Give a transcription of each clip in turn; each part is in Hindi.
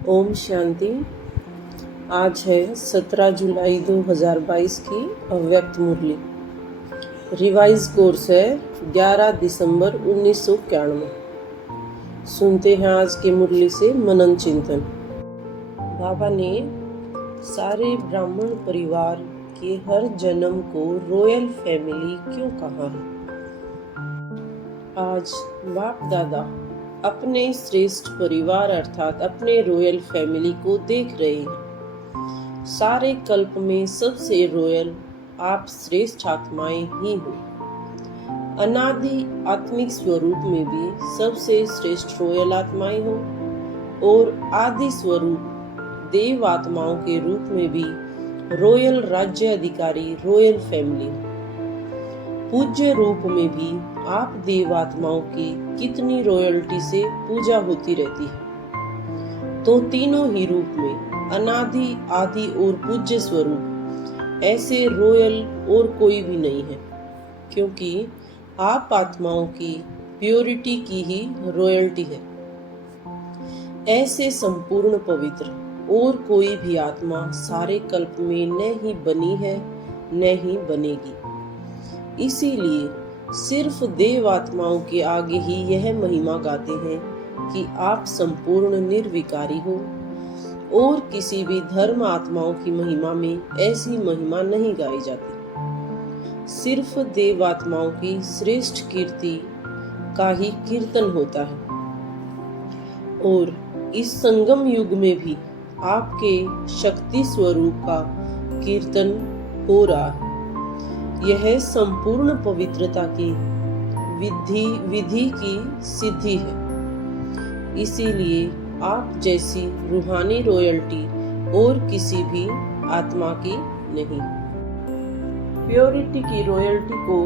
ओम शांति। आज है 17 जुलाई 2022 की अव्यक्त मुरली। रिवाइज कोर्स है 11 दिसंबर 1991। सुनते हैं आज के मुरली से मनन चिंतन। बाबा ने सारे ब्राह्मण परिवार के हर जन्म को रॉयल फैमिली क्यों कहा है? आज बाप दादा अपने श्रेष्ठ परिवार अर्थात अपने रॉयल फैमिली को देख रहे हैं। सारे कल्प में सबसे रॉयल आप श्रेष्ठ आत्माएं ही हो। अनादि आत्मिक स्वरूप में भी सबसे श्रेष्ठ रॉयल आत्माएं हो और आदि स्वरूप देव आत्माओं के रूप में भी रॉयल राज्य अधिकारी रॉयल फैमिली। पूज्य रूप में भी आप देव आत्माओं की कितनी रॉयल्टी से पूजा होती रहती है। तो तीनों ही रूप में अनादि आदि और पूज्य स्वरूप ऐसे रॉयल और कोई भी नहीं है, क्योंकि आप आत्माओं की प्योरिटी की ही रॉयल्टी है। ऐसे संपूर्ण पवित्र और कोई भी आत्मा सारे कल्प में न ही बनी है न ही बनेगी। इसीलिए सिर्फ देव आत्माओं के आगे ही यह महिमा गाते हैं कि आप संपूर्ण निर्विकारी हो, और किसी भी धर्म आत्माओं की महिमा में ऐसी महिमा नहीं गाई जाती। सिर्फ देव आत्माओं की श्रेष्ठ कीर्ति का ही कीर्तन होता है। और इस संगम युग में भी आपके शक्ति स्वरूप का कीर्तन हो रहा है। यह संपूर्ण पवित्रता की विधि की सिद्धि है। इसीलिए आप जैसी रूहानी रॉयल्टी और किसी भी आत्मा की नहीं। प्योरिटी की रॉयल्टी को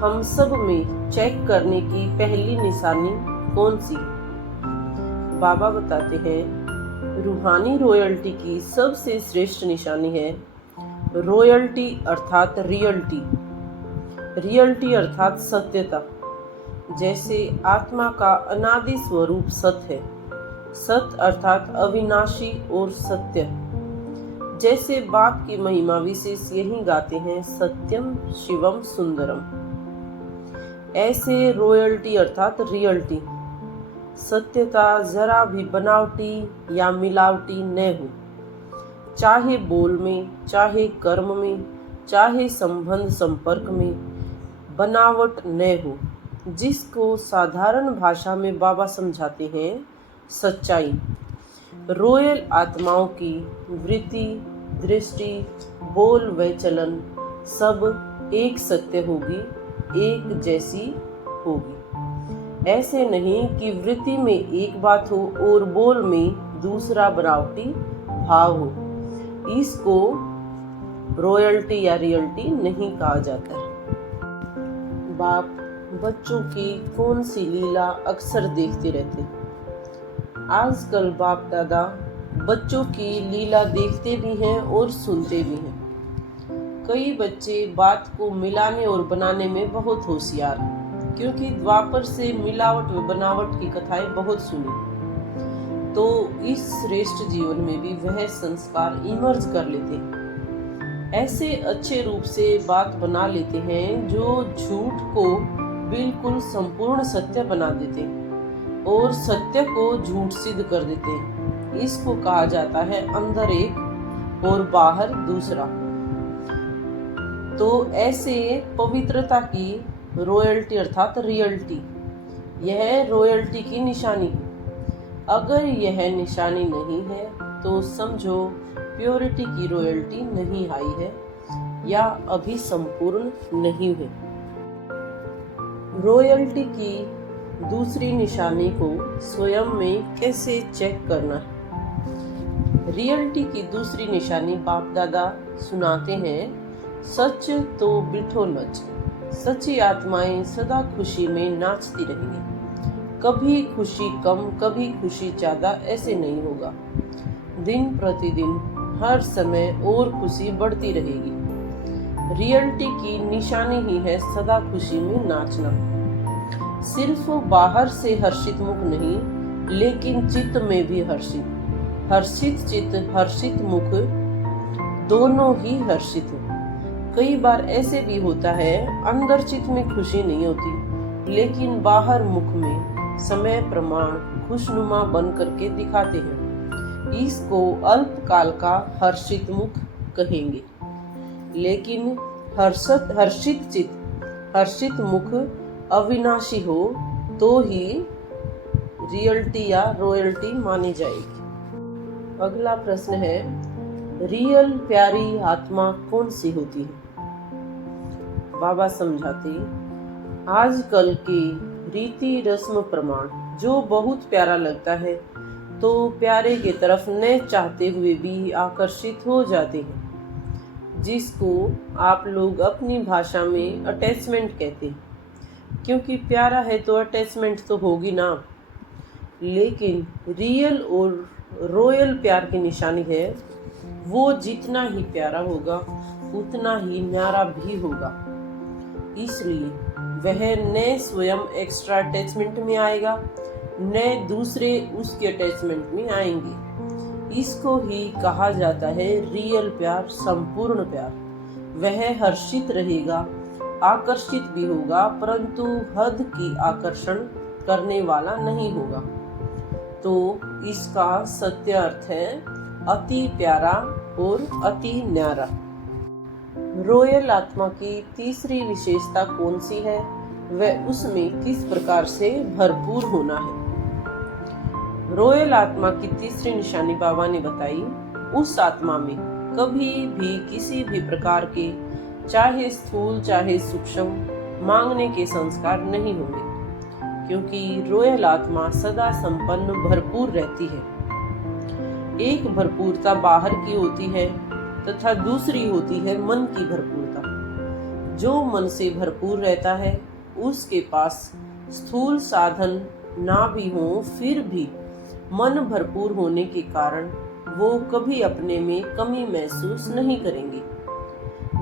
हम सब में चेक करने की पहली निशानी कौन सी है? बाबा बताते हैं, रूहानी रॉयल्टी की सबसे श्रेष्ठ निशानी है रॉयल्टी अर्थात रियल्टी। रियल्टी अर्थात सत्यता। जैसे आत्मा का अनादि स्वरूप सत्य है, सत्य अर्थात अविनाशी और सत्य। जैसे बाप की महिमा विशेष यही गाते हैं, सत्यम शिवम सुंदरम। ऐसे रॉयल्टी अर्थात रियल्टी, सत्यता जरा भी बनावटी या मिलावटी न हो, चाहे बोल में, चाहे कर्म में, चाहे संबंध संपर्क में बनावट न हो। जिसको साधारण भाषा में बाबा समझाते हैं सच्चाई। रॉयल आत्माओं की वृत्ति, दृष्टि, बोल व चलन सब एक सत्य होगी, एक जैसी होगी। ऐसे नहीं कि वृत्ति में एक बात हो और बोल में दूसरा बनावटी भाव हो। इसको रॉयल्टी या रियल्टी नहीं कहा जाता है। बाप बच्चों की कौन सी लीला अक्सर देखते रहते। आजकल बाप दादा बच्चों की लीला देखते भी हैं और सुनते भी हैं। कई बच्चे बात को मिलाने और बनाने में बहुत होशियार हैं, क्योंकि द्वापर से मिलावट व बनावट की कथाएं बहुत सुनी। तो इस श्रेष्ठ जीवन में भी वह संस्कार इमर्ज कर लेते हैं। ऐसे अच्छे रूप से बात बना लेते हैं जो झूठ को बिल्कुल संपूर्ण सत्य बना देते हैं और सत्य को झूठ सिद्ध कर देते हैं। इसको कहा जाता है अंदर एक और बाहर दूसरा। तो ऐसे पवित्रता की रॉयल्टी अर्थात रियल्टी, यह रॉयल्टी की निशानी है। अगर यह निशानी नहीं है तो समझो प्योरिटी की रॉयल्टी नहीं आई है या अभी संपूर्ण नहीं है। रॉयल्टी की दूसरी निशानी को स्वयं में कैसे चेक करना है? रियल्टी की दूसरी निशानी बाप दादा सुनाते हैं, सच तो बिठो नच। सच्ची आत्माएं सदा खुशी में नाचती रहेंगी। कभी खुशी कम, कभी खुशी ज्यादा ऐसे नहीं होगा। दिन प्रतिदिन हर समय और खुशी बढ़ती रहेगी। रियल्टी की निशानी ही है सदा खुशी में नाचना। सिर्फ बाहर से हर्षित मुख नहीं, लेकिन चित्त में भी हर्षित। हर्षित चित्त हर्षित मुख दोनों ही हर्षित हो। कई बार ऐसे भी होता है, अंदर चित्त में खुशी नहीं होती लेकिन बाहर मुख में समय प्रमाण खुशनुमा बन करके दिखाते हैं। इसको अल्पकाल का हर्षित मुख कहेंगे। लेकिन हर्षित चित्त हर्षित मुख अविनाशी हो तो ही रियल्टी या रॉयल्टी मानी जाएगी। अगला प्रश्न है, रियल प्यारी आत्मा कौन सी होती है? बाबा समझाते, आजकल के रीति रस्म प्रमाण जो बहुत प्यारा लगता है तो प्यारे के तरफ न चाहते हुए भी आकर्षित हो जाते हैं, जिसको आप लोग अपनी भाषा में अटैचमेंट कहते हैं। क्योंकि प्यारा है तो अटैचमेंट तो होगी ना। लेकिन रियल और रॉयल प्यार की निशानी है, वो जितना ही प्यारा होगा उतना ही न्यारा भी होगा। इसलिए वह न स्वयं एक्स्ट्रा अटैचमेंट में आएगा न दूसरे उसके अटैचमेंट में आएंगे। इसको ही कहा जाता है रियल प्यार, संपूर्ण प्यार। वह हर्षित रहेगा, आकर्षित भी होगा, परंतु हद की आकर्षण करने वाला नहीं होगा। तो इसका सत्य अर्थ है अति प्यारा और अति न्यारा। रॉयल आत्मा की तीसरी विशेषता कौन सी है? वह उसमें किस प्रकार से भरपूर होना है? रॉयल आत्मा की तीसरी निशानी बाबा ने बताई, उस आत्मा में कभी भी किसी भी प्रकार के चाहे स्थूल चाहे सूक्ष्म मांगने के संस्कार नहीं होंगे, क्योंकि रॉयल आत्मा सदा संपन्न भरपूर रहती है। एक भरपूरता बाहर की होती है तथा दूसरी होती है मन की भरपूरता। जो मन से भरपूर रहता है उसके पास स्थूल साधन ना भी हो, फिर भी मन भरपूर होने के कारण वो कभी अपने में कमी महसूस नहीं करेंगे,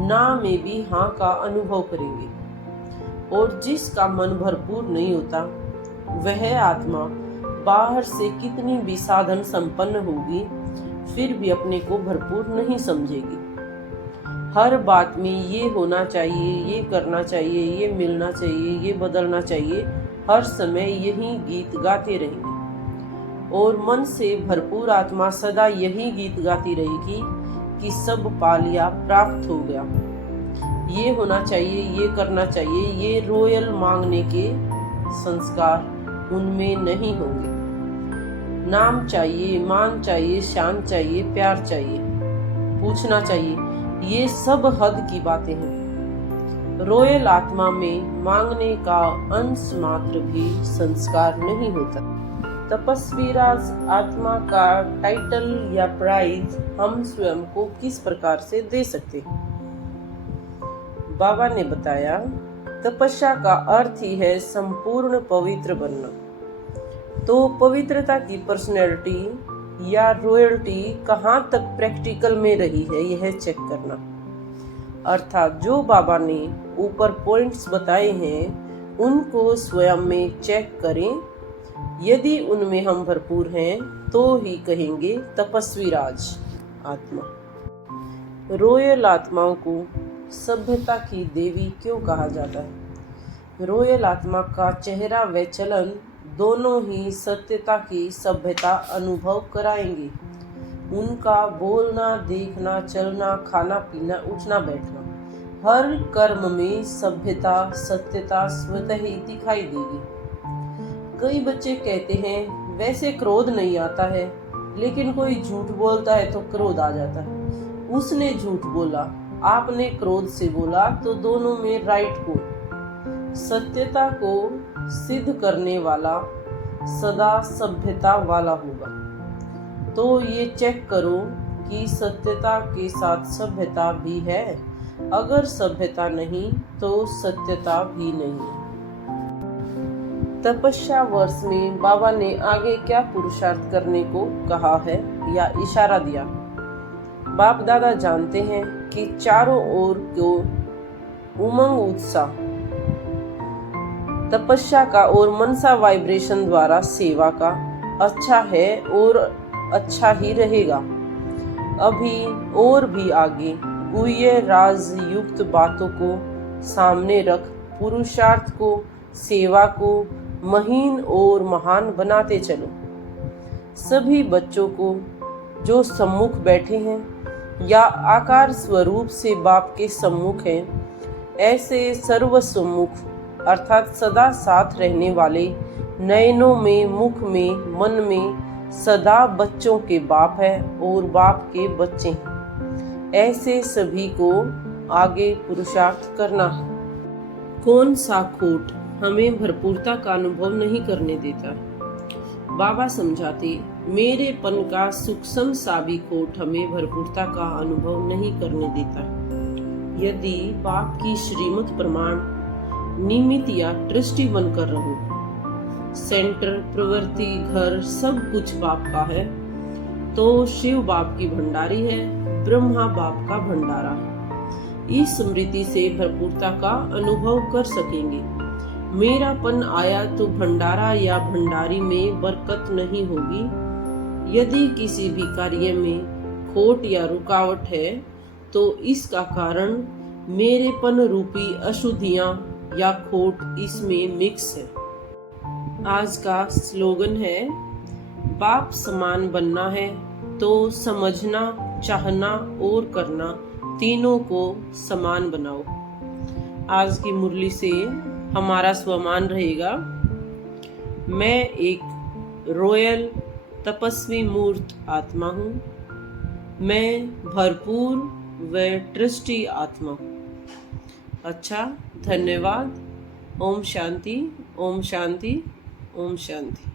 ना में भी हाँ का अनुभव करेंगे। और जिसका मन भरपूर नहीं होता वह आत्मा बाहर से कितनी भी साधन संपन्न होगी फिर भी अपने को भरपूर नहीं समझेगी। हर बात में ये होना चाहिए, ये करना चाहिए, ये मिलना चाहिए, ये बदलना चाहिए, हर समय यही गीत गाते रहेंगे। और मन से भरपूर आत्मा सदा यही गीत गाती रहेगी कि सब पा लिया, प्राप्त हो गया, ये होना चाहिए, ये करना चाहिए। ये रॉयल मांगने के संस्कार उनमें नहीं होंगे। नाम चाहिए, मान चाहिए, शान चाहिए, प्यार चाहिए, पूछना चाहिए, ये सब हद की बातें हैं। रॉयल आत्मा में मांगने का अंश मात्र भी संस्कार नहीं होता। तपस्वी राज आत्मा का टाइटल या प्राइज हम स्वयं को किस प्रकार से दे सकते हैं? बाबा ने बताया, तपस्या का अर्थ ही है संपूर्ण पवित्र बनना। तो पवित्रता की पर्सनैलिटी या रॉयल्टी कहाँ तक प्रैक्टिकल में रही है, यह चेक करना। अर्थात जो बाबा ने ऊपर पॉइंट्स बताए हैं उनको स्वयं में चेक करें। यदि उनमें हम भरपूर हैं तो ही कहेंगे तपस्वी राज आत्मा। रॉयल आत्माओं को सभ्यता की देवी क्यों कहा जाता है? रॉयल आत्मा का चेहरा व चलन दोनों ही सत्यता की सभ्यता अनुभव कराएंगे। उनका बोलना, देखना, चलना, खाना पीना, उठना बैठना, हर कर्म में सभ्यता, सत्यता स्वतः ही दिखाई देगी। कई बच्चे कहते हैं वैसे क्रोध नहीं आता है, लेकिन कोई झूठ बोलता है तो क्रोध आ जाता है। उसने झूठ बोला, आपने क्रोध से बोला, तो दोनों में राइट को, सत्यता को सिद्ध करने वाला सदा सभ्यता वाला होगा। तो ये चेक करो कि सत्यता के साथ सभ्यता भी है। अगर सभ्यता नहीं तो सत्यता भी नहीं। तपस्या वर्ष में बाबा ने आगे क्या पुरुषार्थ करने को कहा है या इशारा दिया? बाप दादा जानते हैं कि चारों ओर को उमंग उत्साह तपस्या का और मनसा वाइब्रेशन द्वारा सेवा का अच्छा है, और अच्छा ही रहेगा। अभी और भी आगे गुह्य राज युक्त बातों को सामने रख पुरुषार्थ को, सेवा को महीन और महान बनाते चलो। सभी बच्चों को जो सम्मुख बैठे हैं या आकार स्वरूप से बाप के सम्मुख हैं, ऐसे सर्वसम्मुख अर्थात सदा साथ रहने वाले, नयनों में, मुख में, मन में सदा बच्चों के बाप है और बाप के बच्चे हैं, ऐसे सभी को आगे पुरुषार्थ करना है। कौन सा खोट हमें भरपूरता का अनुभव नहीं करने देता? बाबा समझाते, मेरेपन का सूक्ष्म सा भी खोट हमें भरपूरता का अनुभव नहीं करने देता। यदि बाप की श्रीमत प्रमाण निमित्त या दृष्टि बनकर रहो, सेंटर, प्रवृत्ति, घर सब कुछ बाप का है, तो शिव बाप की भंडारी है, ब्रह्मा बाप का भंडारा है। इस स्मृति से भरपूरता का अनुभव कर सकेंगे। मेरापन आया तो भंडारा या भंडारी में बरकत नहीं होगी। यदि किसी भी कार्य में खोट या रुकावट है तो इसका कारण मेरेपन रूपी अशुद्धियां या खोट इसमें मिक्स है। आज का स्लोगन है, बाप समान बनना है तो समझना, चाहना और करना तीनों को समान बनाओ। आज की मुरली से हमारा स्वमान रहेगा, मैं एक रॉयल तपस्वी मूर्त आत्मा हूँ, मैं भरपूर व ट्रस्टी आत्मा हूँ। अच्छा, धन्यवाद। ओम शांति, ओम शांति, ओम शांति।